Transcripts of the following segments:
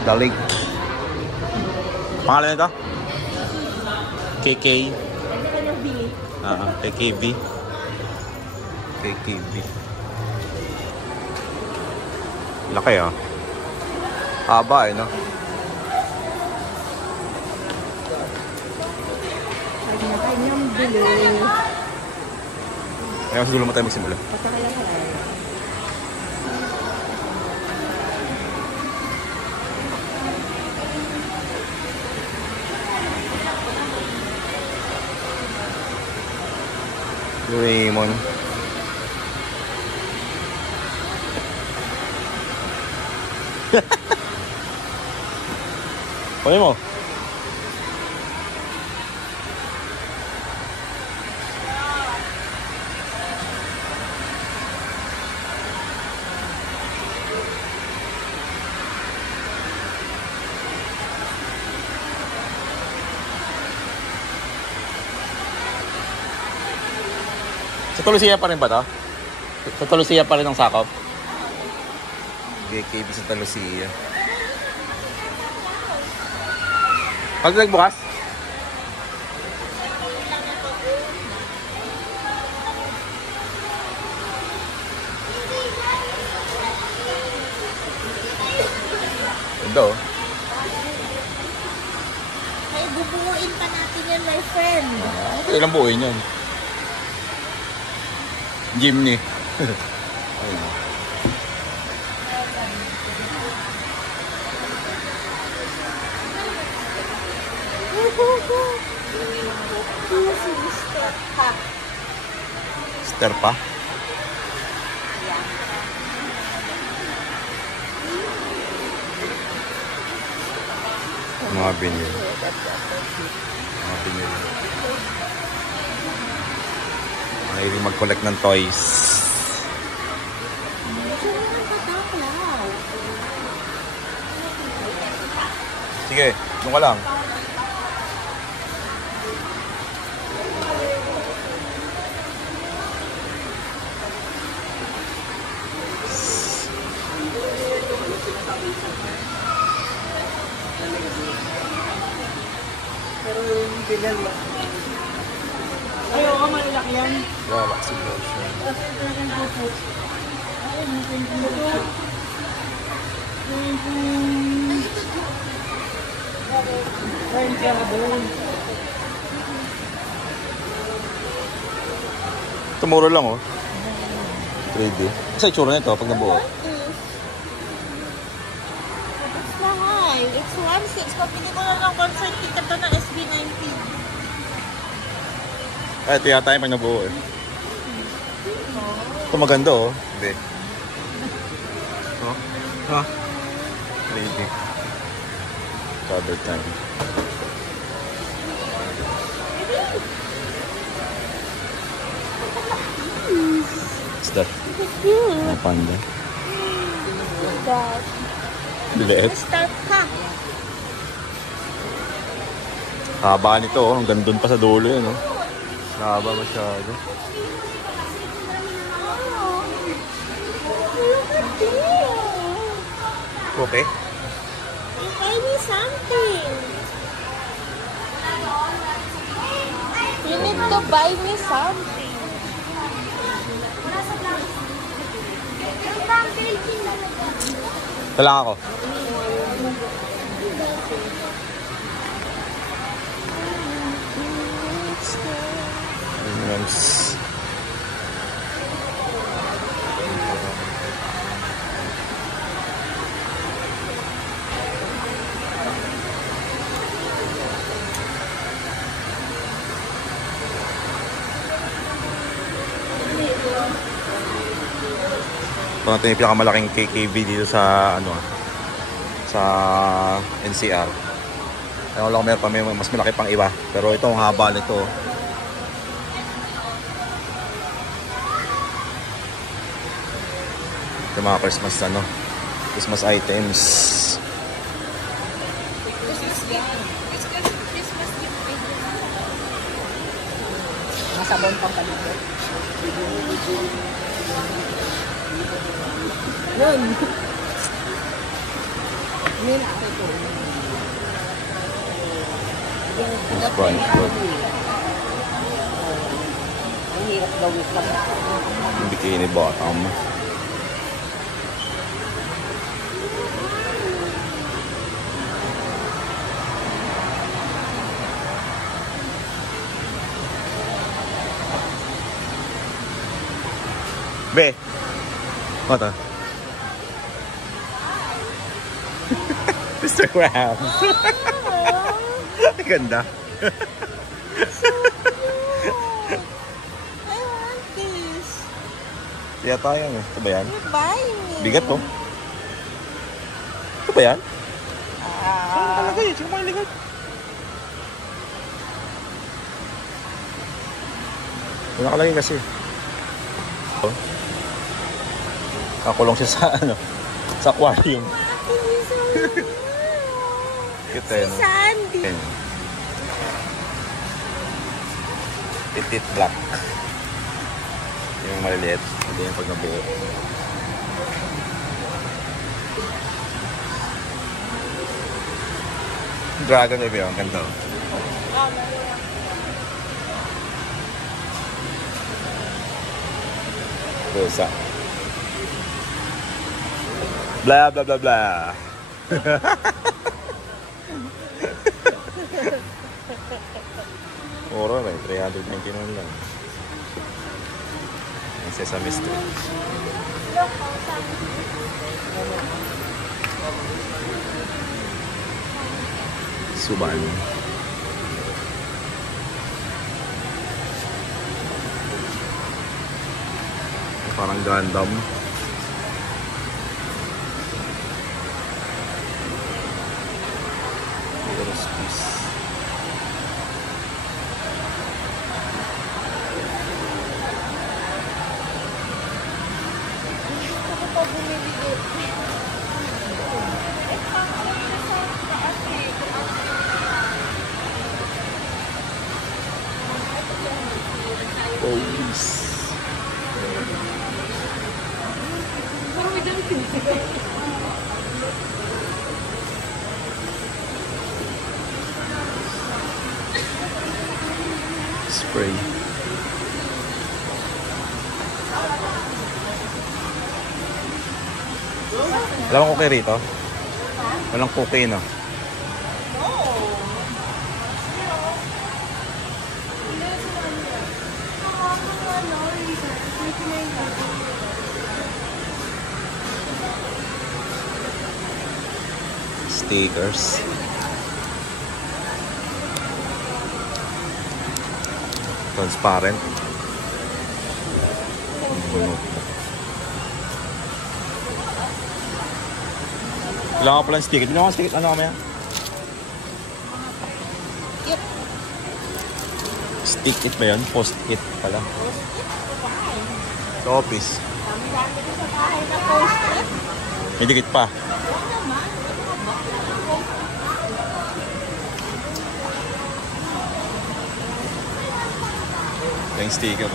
Dalig. Pangalan nito? KK. KKV. KKV. Laki ah. Haba eh, no? Kanya-kanyang bili. Kaya sa dulo mo tayo magsimula. Doraemon. Pwede mo? Sa Tolucia pa rin ba to? Sa Tolucia pa rin ang sakop? JKB sa Tolucia. Pag nagbukas? Ito. Ay, bubuuin pa natin yan, my friend. Ilang buuin yan? Jimny. Ayun. Stir pa? Mga binil. Mga binil. Mahilig mag-collect ng toys. Sige, doon ka lang. Pero yung bilan mo. Ayaw ka malaki yan. Yeah, waxing lotion. Tumuro lang oh. 3D. Kasi itsura nito pag nabuo. It's mahal. It's 1.6. Pag hindi ko na lang concert ticket to ng SB19. Ay, ito yata yung pag nabuo eh. Ito maganda oh. Hindi. Oh? Ha? 3D. Cover time. What's that? Mga panda. God. Bilet. Start ka. Haba nito oh. Hanggang doon pa sa dulo yun oh. Haba masyado. Okay. Buy me something. You need to buy me something. Ito lang ako. Nice. Ito natin yung pinakamalaking KKV dito sa ano sa NCR. Ayaw lang meron pa may mas malaki pang iba. Pero ito ang haba nito. Ito mga Christmas ano. Christmas items. Masabon pang paligid. Yun. Yun. Sponge bob. Ang hirap gawin lang. Bikini bottom. Be. What the? Mr. Krabs. Ganda. I want this. Kaya tayo eh. Ito ba yan? You're buying me. Bigat to. Ito ba yan? Ah. Talaga yun. Sino mailigat? Ito nakalagay kasi. Oh. Kakulong siya sa ano. Sa aquarium. Cute eh, no? Sandy. Ayan. Petit black. Yung maliliit. Hindi yung pag nabuo. Dragon baby, ang ganda. Pusa. Blah blah blah blah. Mura na, 399 lang. Ang Sesame Street. Suban. Parang Gundam. Aerospace. Ako pa bumili dito. Police. Spray. Wala kang cookie rito? Walang cookie, no? Stickers. Transparent. Wala ka palang sticker. Hindi ka sticker. Ano kamaya? Yep. Stick it ba yun? Post it pala. Sa office. Dami-dami ko sa bahay na post-it. May dikit pa. Ito yung sticker.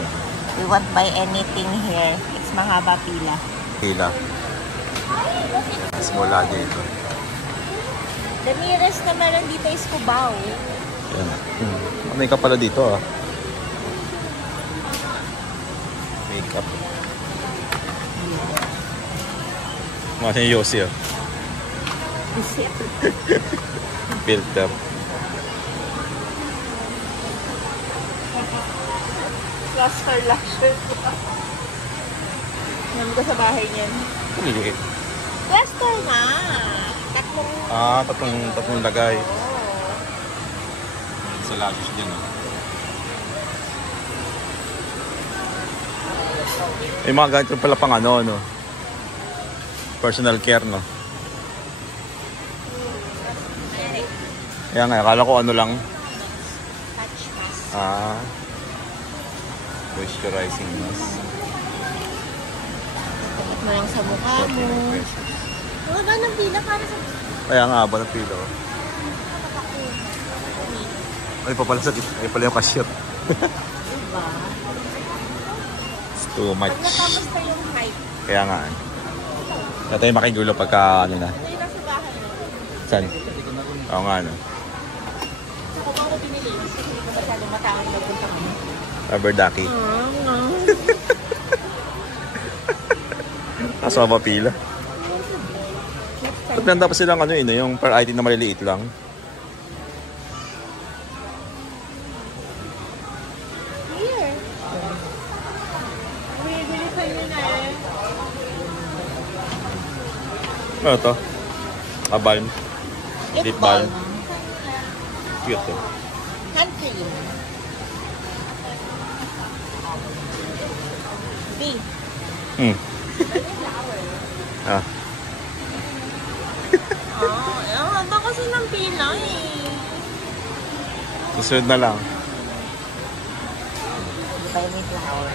We won't buy anything here. It's mahaba pila. Hila. Simula dito. The nearest na meron dito is Cubao. Yan. Makeup pala dito ah. Makeup. Mga yung Yossi ah. Filter. Plaster lashes. Namin ko sa bahay niyan. Liliit. Plaster na. Tatlong... Ah, tatlong lagay. Oh. Sa lashes dyan ah. May mga ganito pala pang ano, no? Personal care, no? Kaya nga, akala ko ano lang. Touch mask. Ah, moisturizing mask. Tapos mo lang sa mukha mo. 49 pesos. Mga ba ng pila para sa... Kaya nga, haba ng pilo. Ay, pa pala sa ay pala yung cashier. Diba? It's too Pag much. nakamusta yung height. Kaya nga. Kaya tayo makigulo pagka ano na. Ito yung nasa bahay. Saan? Oo nga, no? Ako ba ako pinili? Kasi hindi ko masyadong matawag na punta kami. Rubber ducky. Kaso ba pila? Ba't nanda pa silang ano yun, yung per item na maliliit lang? Here. Bumibili pa yun eh. Ano to? Balm. Lip Lip balm. balm. Cute to. Hand cream. B. Ah. Ang haba kasi ng pila eh. Susunod na lang. Buy me flower.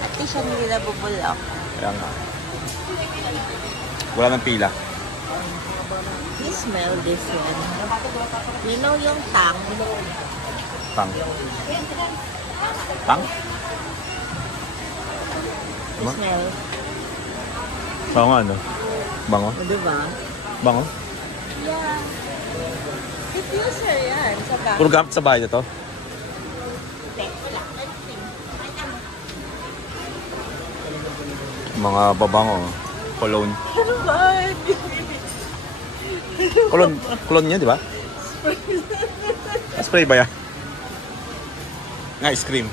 At least siya nila bubulok. Kaya nga. Wala ng pila. You smell this one. You know yung tang? Tang. Tang? You smell? Bango ano? Bango? O diba? Bango? Yeah. Diffuser yan sa back. Puro gamit sa bahay na to? Wala. Everything. Mga babango. Cologne. Ano ba? Cologne yan, di ba? Spray ba yan? Nga, ice cream.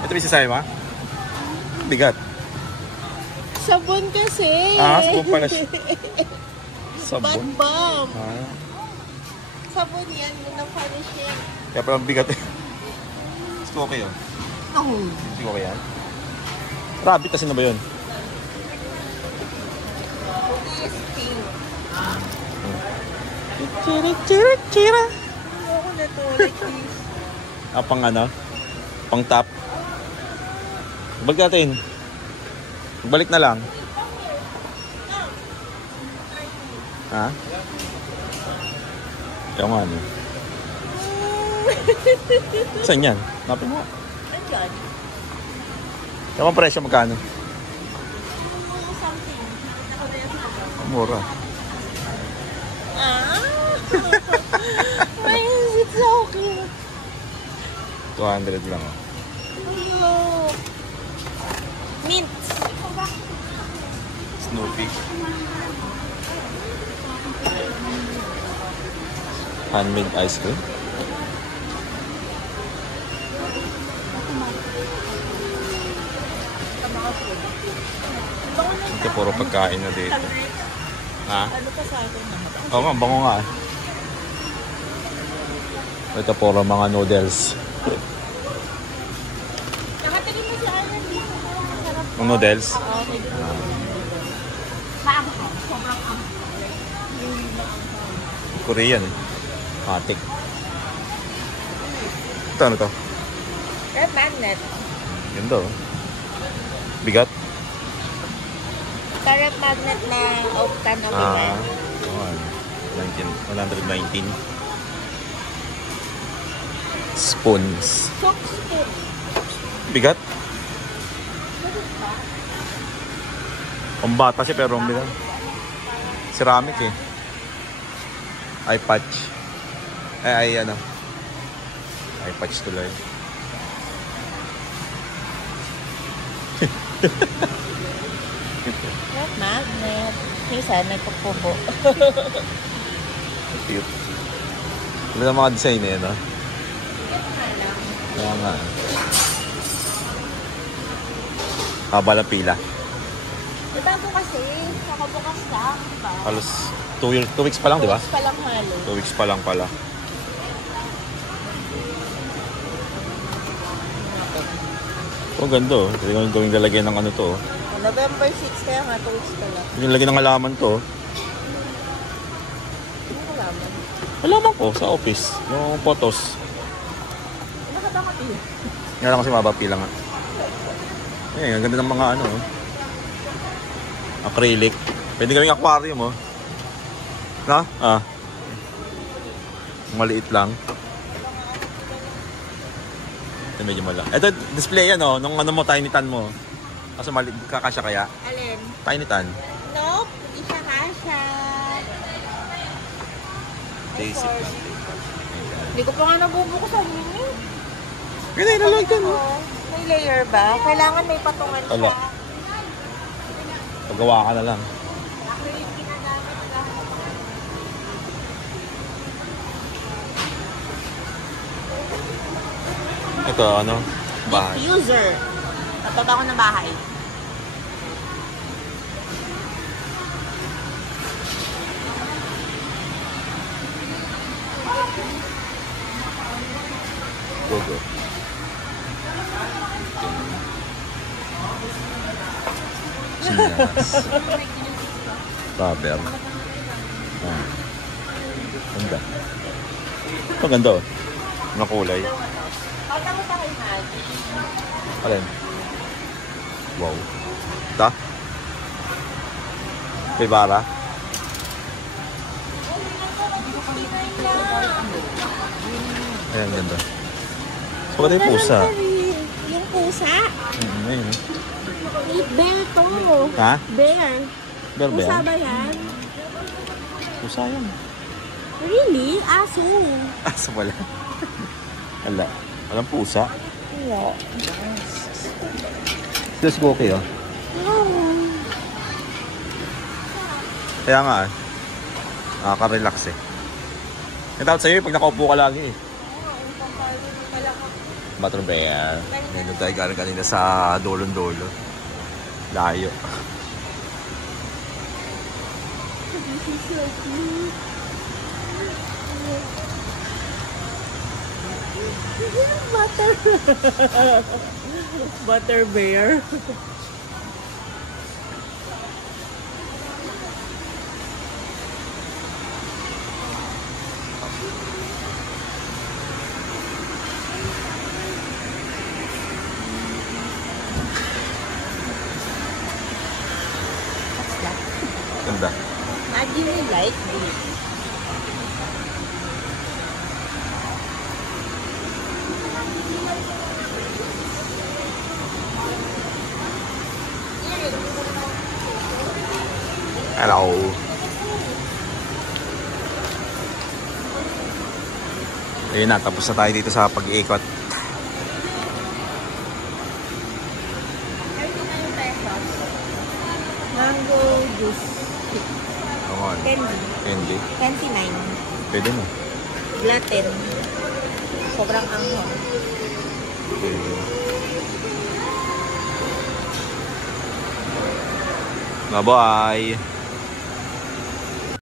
Ito yung sasaya mo, ha? Bigat. Sabon kasi. Sabon pala siya. Bath Sabon. bomb. Ah, Sabon yan. Yun ang finishing. kaya parang bigat eh. Gusto ko kayo. Oh. Gusto ko kaya. Rabbit kasi na ba yun? This pink. Chira. Ako na to. Like this. Pang ano? Pang top. Balik natin. Balik na lang. Ha? Kaya nga ano. Saan yan? Napin mo. Andyan. Kaya ang presyo magkano? Something. Ako na yan. Mura. Why is it so cute? 200 lang. Oh. Look. Mint. Snoopy. Handmade ice cream. Ito puro pagkain na dito. Ha? Ano pa sa akin na? Oo nga, bango nga. Ito puro mga noodles. Nakatingin mo si Arlen dito. Masarap. Ang noodles? Okay. Maanghang. Sobrang anghang. Korean eh. Matik. Ito ano to? Red magnet. Ganda oh. Bigat? Ito red magnet na Octan na Ah. bigat. 119. Spoons. Sock spoon. Bigat? Pambata siya pero bigat. Ceramic eh. Eye patch. Ay ano. Eye patch tuloy. Red magnet. Minsan may pagpupo. Cute. Ano ang mga design eh, no? Kaya nga. Haba ng pila. Bago kasi. Nakabukas lang. Diba? Halos 2 weeks pa lang, di ba? Pa lang halo. 2 weeks pa lang pala. Oh, ganda oh. Hindi ko gawing lalagyan ng ano to oh. November 6 kaya nga 2 weeks pa lang. Hindi lalagyan ng halaman to oh. Ano kalaman? Halaman ko sa office. Yung photos. Nakatakat yun. Nga lang kasi mababa pila nga. Eh, ang ganda ng mga ano oh. Acrylic. Pwede gawing aquarium oh. Na? Ah. Maliit lang. Ito medyo malaki. Ito display yan oh. Nung ano mo, tiny tan mo. Kaso maliit, kakasya kaya? Alin? Tiny tan. Nope. Hindi siya kasha. Daisy pa. Hindi ko pa nga nabubukusan yun eh. Ganun na lang dyan. Oo. May layer ba? Kailangan may patungan siya. Ala. Pagawa ka na lang. Ako yung ginagamit ka. Ito, ano? Bahay. Diffuser. Tataba ko na bahay. Go, go. Chinelas. Rubber. Ah. Ganda. Ito ganda oh. Mga kulay. Kata mo pa kay Maggie. Alin? Wow. Ito? Pibara? Ayan, ganda. So, ganda yung pusa. Yung pusa? Ayun. Bear to. Ha? Bear. Bear ba Pusa yan? ba yan? Pusa yan. Really? Aso. Aso pala. Wala. Walang pusa. Wala. Just go okay oh. Kaya nga nakaka-relax eh. Yung tawag sa'yo pag nakaupo ka lagi eh. Butter bear. Nandun tayo galing kanina sa dolon-dolo. Layo. Butter bear. Ganda. How do you like this? Hello. Ayun na, tapos na tayo dito sa pag-iikot. Mango juice. Come on. Candy. Candy. 29. Pwede mo. Latin. Sobrang anghang. Pwede. Bye-bye.